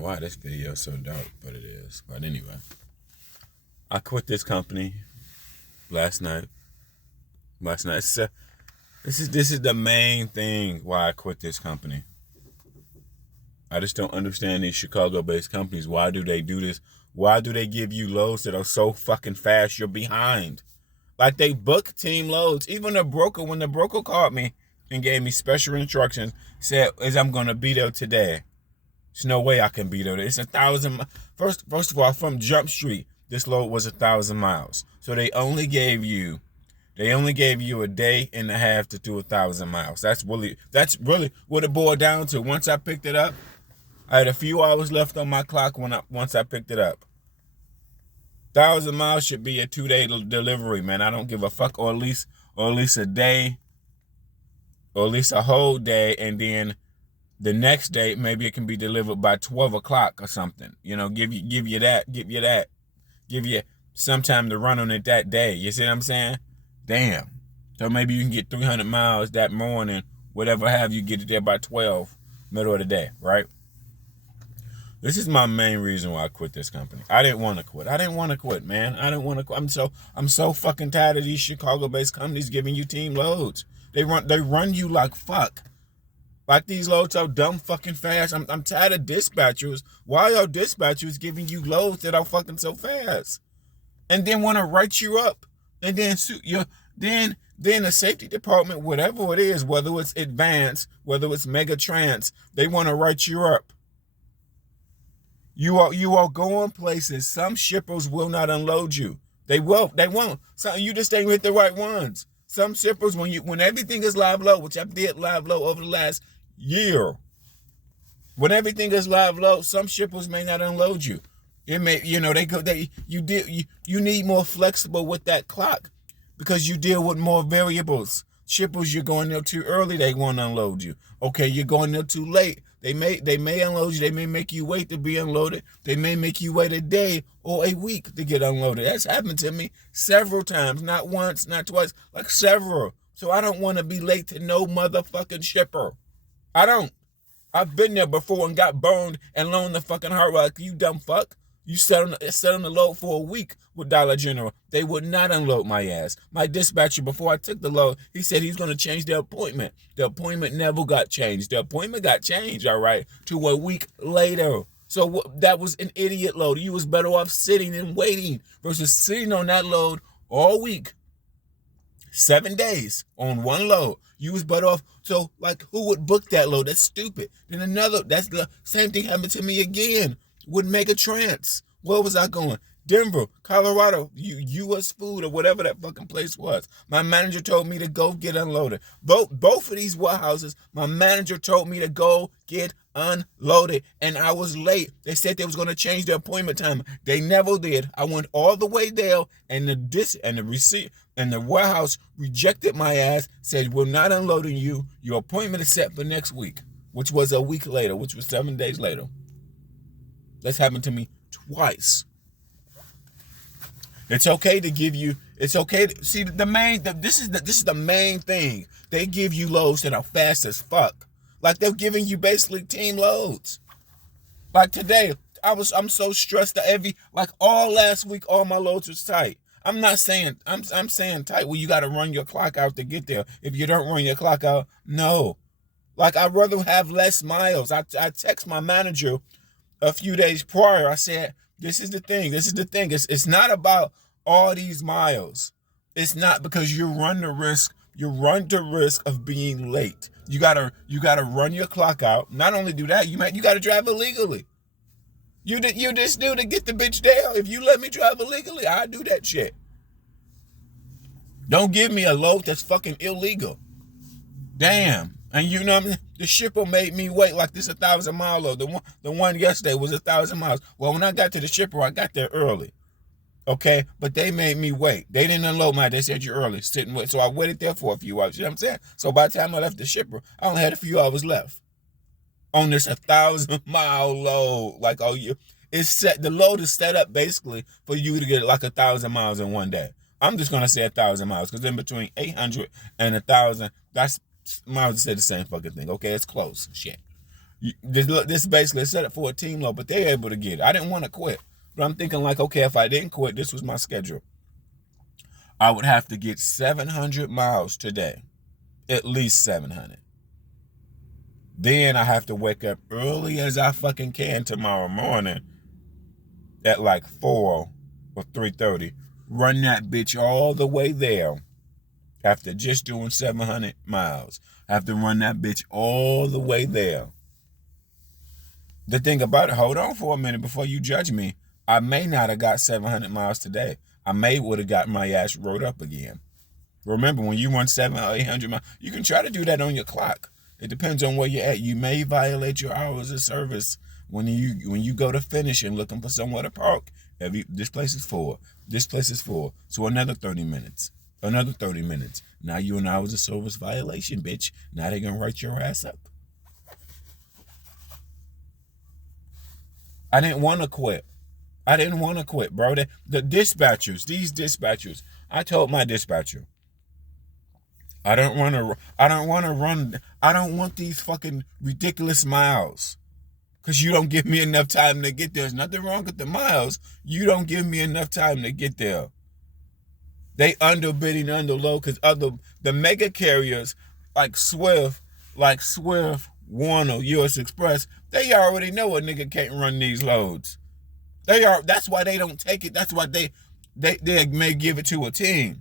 know why this video is so dark, but it is. But anyway, I quit this company last night. This is the main thing why I quit this company. I just don't understand these Chicago-based companies. Why do they do this? Why do they give you loads that are so fucking fast you're behind? Like, they book team loads. Even the broker, when the broker called me and gave me special instructions, said, I'm going to be there today. There's no way I can be there. It's 1,000. First of all, from Jump Street, this load was 1,000 miles. So they only gave you a day and a half to do 1,000 miles. That's really what it boiled down to. Once I picked it up, I had a few hours left on my clock once I picked it up. 1,000 miles should be a 2-day delivery, man. I don't give a fuck, or at least a day, or at least a whole day, and then the next day maybe it can be delivered by 12 o'clock or something. You know, give you some time to run on it that day. You see what I'm saying? Damn. So maybe you can get 300 miles that morning, whatever have you, get it there by 12, middle of the day, right? This is my main reason why I quit this company. I didn't want to quit. Man. I didn't want to quit. I'm so fucking tired of these Chicago-based companies giving you team loads. They run you like fuck. Like, these loads are dumb fucking fast. I'm tired of dispatchers. Why are dispatchers giving you loads that are fucking so fast? And then want to write you up. And then suit you. Then the safety department, whatever it is, whether it's Advance, whether it's Megatrans, they want to write you up. You are going places. Some shippers will not unload you. They won't. So you just ain't with the right ones. Some shippers, when everything is live load, which I did live load over the last year, when everything is live load, some shippers may not unload you. It may, you need more flexible with that clock, because you deal with more variables. Shippers, you're going there too early, they won't unload you. Okay, you're going there too late. They may unload you. They may make you wait to be unloaded. They may make you wait a day or a week to get unloaded. That's happened to me several times. Not once, not twice, like several. So I don't want to be late to no motherfucking shipper. I don't. I've been there before and got burned and loaned the fucking hard rock. You dumb fuck. You sat on the load for a week with Dollar General. They would not unload my ass. My dispatcher, before I took the load, he said he's going to change the appointment. The appointment never got changed. The appointment got changed, all right, to a week later. So that was an idiot load. You was better off sitting and waiting versus sitting on that load all week. 7 days on one load. You was better off. So, like, who would book that load? That's stupid. Then that's the same thing happened to me again with Megatrans. Where was I going? Denver, Colorado, U.S. Food, or whatever that fucking place was. My manager told me to go get unloaded. Both of these warehouses, my manager told me to go get unloaded, and I was late. They said they was going to change the appointment time. They never did. I went all the way there, and the warehouse rejected my ass, said, we're not unloading you. Your appointment is set for next week, which was a week later, which was 7 days later. That's happened to me twice. It's okay to give you. It's okay to see this is the main thing. They give you loads that are fast as fuck. Like, they're giving you basically team loads. Like today, I'm so stressed that all last week, all my loads was tight. I'm not saying I'm saying tight. Well, you got to run your clock out to get there. If you don't run your clock out, no. Like, I'd rather have less miles. I text my manager a few days prior. I said, This is the thing. It's not about all these miles. It's not, because you run the risk of being late. You gotta run your clock out. Not only do that, you gotta drive illegally. You just do to get the bitch there. If you let me drive illegally, I do that shit. Don't give me a load that's fucking illegal. Damn. And you know what I mean? The shipper made me wait like this 1,000-mile load. The one yesterday was 1,000 miles. Well, when I got to the shipper, I got there early. Okay? But they made me wait. They didn't unload they said you're early. Sit and wait. So I waited there for a few hours. You know what I'm saying? So by the time I left the shipper, I only had a few hours left on this 1,000-mile load. Like, the load is set up basically for you to get like 1,000 miles in one day. I'm just going to say 1,000 miles, because in between 800 and 1,000, that's miles to say the same fucking thing. Okay, it's close. Shit. This basically set up for a team load, but they're able to get it. I didn't want to quit, but I'm thinking like, okay, if I didn't quit, this was my schedule. I would have to get 700 miles today, at least 700. Then I have to wake up early as I fucking can tomorrow morning at like 4 or 3:30. Run that bitch all the way there after just doing 700 miles. I have to run that bitch all the way there. The thing about it, hold on for a minute before you judge me. I may not have got 700 miles today. I may would have got my ass rode up again. Remember, when you run 700 or 800 miles, you can try to do that on your clock. It depends on where you're at. You may violate your hours of service when you go to finish and looking for somewhere to park. This place is full. This place is full. So another 30 minutes. Another 30 minutes. Now you an hours of service violation, bitch. Now they're going to write your ass up. I didn't want to quit. I didn't want to quit, bro. The dispatchers, these dispatchers, I told my dispatcher, I don't want to run. I don't want these fucking ridiculous miles. Because you don't give me enough time to get there. There's nothing wrong with the miles. You don't give me enough time to get there. They underbidding, underload, because the mega carriers like Swift, Warner, US Express, they already know a nigga can't run these loads. That's why they don't take it. That's why they may give it to a team.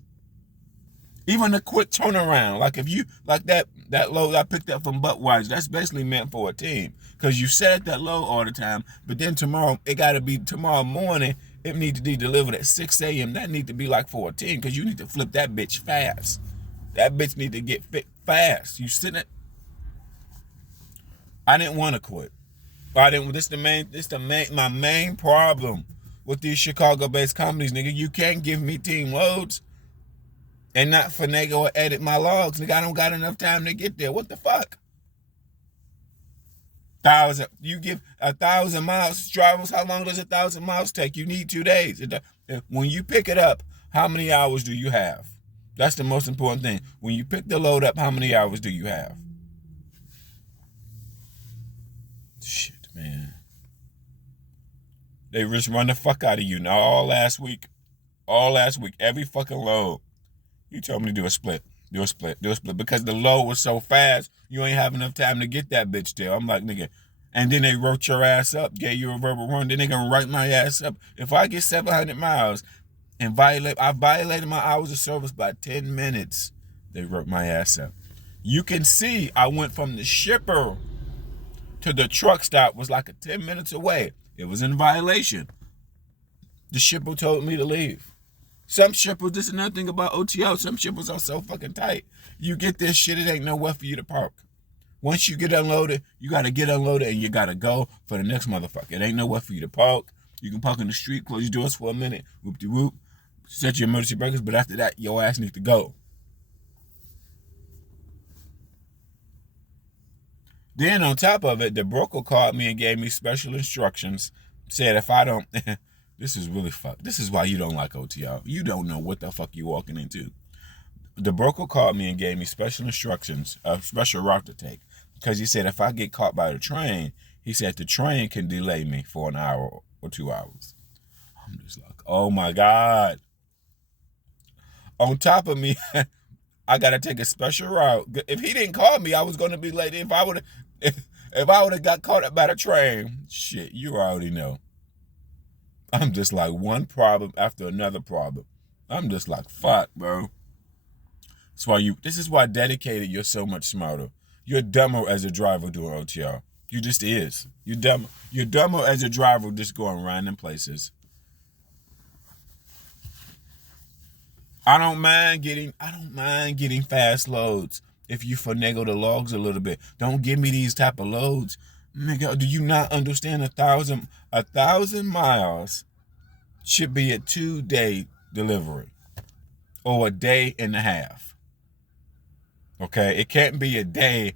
Even a quick turnaround, like if you like that load I picked up from Budweiser, that's basically meant for a team because you set at that load all the time. But then it got to be tomorrow morning. It needs to be delivered at 6 a.m. That need to be like for a team because you need to flip that bitch fast. That bitch need to get fit fast. You sitting it. I didn't want to quit. My main problem with these Chicago-based companies, nigga. You can't give me team loads and not finagle or edit my logs. Nigga, I don't got enough time to get there. What the fuck? You give 1,000 miles, drivers, how long does 1,000 miles take? You need 2 days. When you pick it up, how many hours do you have? That's the most important thing. When you pick the load up, how many hours do you have? Shit, man. They just run the fuck out of you. Now, all last week, every fucking load, you told me to do a split. Because the load was so fast, you ain't have enough time to get that bitch there. I'm like, nigga. And then they wrote your ass up, gave you a verbal run. Then they gonna write my ass up. If I get 700 miles and I violated my hours of service by 10 minutes, they wrote my ass up. You can see I went from the shipper to the truck stop was like 10 minutes away. It was in violation. The shipper told me to leave. Some shippers, this is another thing about OTO, some shippers are so fucking tight. You get this shit, it ain't nowhere for you to park. Once you get unloaded, you gotta get unloaded and you gotta go for the next motherfucker. It ain't nowhere for you to park. You can park in the street, close your doors for a minute, whoop-de-whoop, set your emergency breakers, but after that, your ass needs to go. Then on top of it, the broker called me and gave me special instructions, said if I don't, this is really fucked. This is why you don't like OTR. You don't know what the fuck you walking into. The broker called me and gave me special instructions, a special route to take. Because he said if I get caught by the train, he said the train can delay me for an hour or 2 hours. I'm just like, oh my God. On top of me, I gotta take a special route. If he didn't call me, I was gonna be late. If I would have got caught up by the train, shit, you already know. I'm just like one problem after another problem. I'm just like, fuck, bro. This is why dedicated, you're so much smarter. You're dumber as a driver doing OTR. You just is. You're dumber as a driver just going random places. I don't mind getting fast loads if you finagle the logs a little bit. Don't give me these type of loads. Nigga, do you not understand 1,000 miles should be a 2-day delivery or a day and a half? Okay, it can't be a day,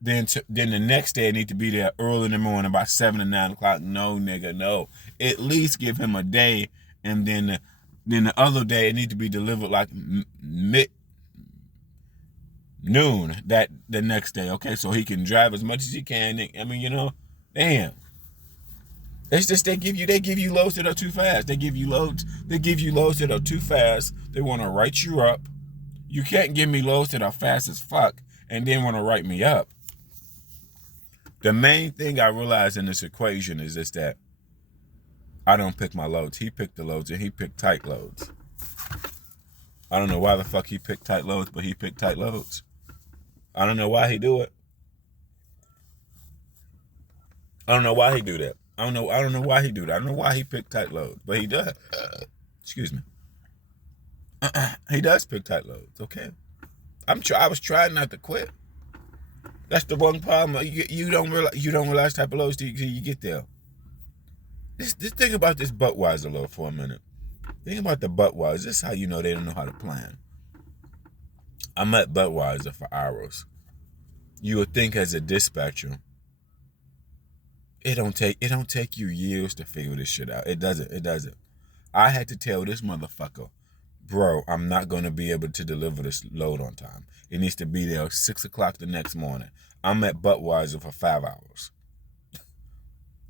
then the next day I need to be there early in the morning, about 7 to 9 o'clock. No, nigga, no. At least give him a day, and then the other day it need to be delivered like noon that the next day. Okay, so he can drive as much as he can. I mean, damn. It's just they give you loads that are too fast. They give you loads that are too fast. They want to write you up. You can't give me loads that are fast as fuck and then want to write me up. The main thing I realize in this equation is just that I don't pick my loads. He picked the loads and he picked tight loads. I don't know why the fuck he picked tight loads, but he picked tight loads. I don't know why he do it. I don't know why he do that. I don't know why he do that. I don't know why he picked tight loads, but he does. Excuse me. He does pick tight loads. Okay. I was trying not to quit. That's the one problem. You don't realize type of loads till you get there. Just think about this Budweiser load for a minute. Think about the Budweiser. This is how you know they don't know how to plan. I'm at Budweiser for hours. You would think as a dispatcher, it don't take you years to figure this shit out. It doesn't. I had to tell this motherfucker, bro, I'm not going to be able to deliver this load on time. It needs to be there 6 o'clock the next morning. I'm at Budweiser for 5 hours.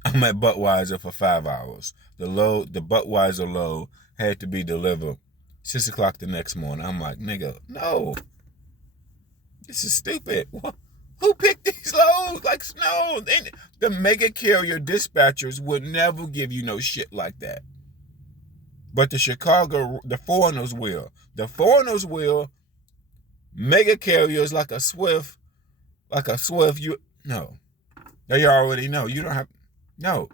I'm at Budweiser for 5 hours. The Budweiser load had to be delivered 6 o'clock the next morning. I'm like, nigga, no. This is stupid. Who picked these loads? Like, no. The mega carrier dispatchers would never give you no shit like that. But the foreigners will. The foreigners will. Mega carriers like a Swift, no. They already know. You don't have, no.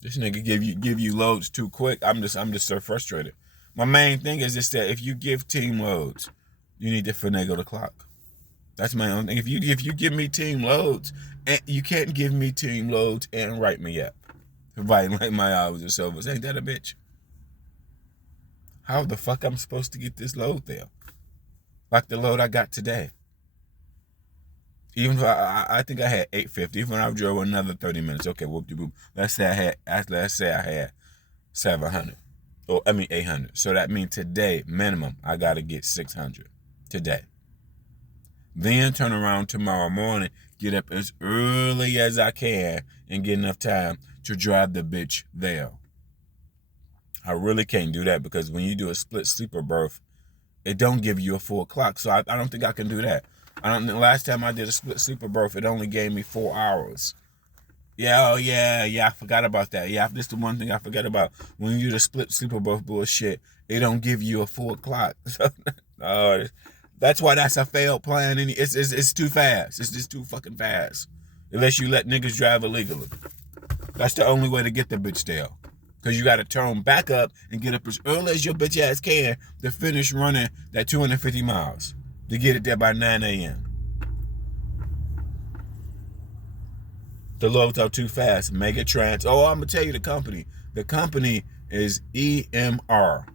This nigga give you loads too quick. I'm just so frustrated. My main thing is just that if you give team loads, you need to finagle the clock. That's my own thing. If you give me team loads, and you can't give me team loads and write me up. Providing like my hours or so. Ain't that a bitch? How the fuck I'm supposed to get this load there? Like the load I got today. Even if I think I had 850. Even when I drove another 30 minutes. Okay, whoop-de-whoop. Let's say I had 700. Or 800. So that means today, minimum, I gotta get 600 today. Then turn around tomorrow morning, get up as early as I can and get enough time to drive the bitch there. I really can't do that because when you do a split sleeper berth, it don't give you a full clock. So I don't think I can do that. The last time I did a split sleeper berth, it only gave me 4 hours. Yeah, I forgot about that. Yeah, this is the one thing I forgot about. When you do the split sleeper berth bullshit, it don't give you a full clock. That's why that's a failed plan. And it's too fast. It's just too fucking fast. Unless you let niggas drive illegally. That's the only way to get the bitch there. Because you got to turn back up and get up as early as your bitch ass can to finish running that 250 miles. To get it there by 9 a.m. The loads are too fast. Megatrans. Oh, I'm going to tell you the company. The company is EMR.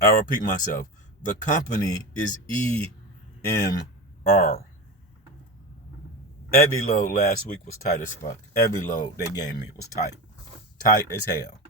I'll repeat myself. The company is EMR. Every load last week was tight as fuck. Every load they gave me was tight. Tight as hell.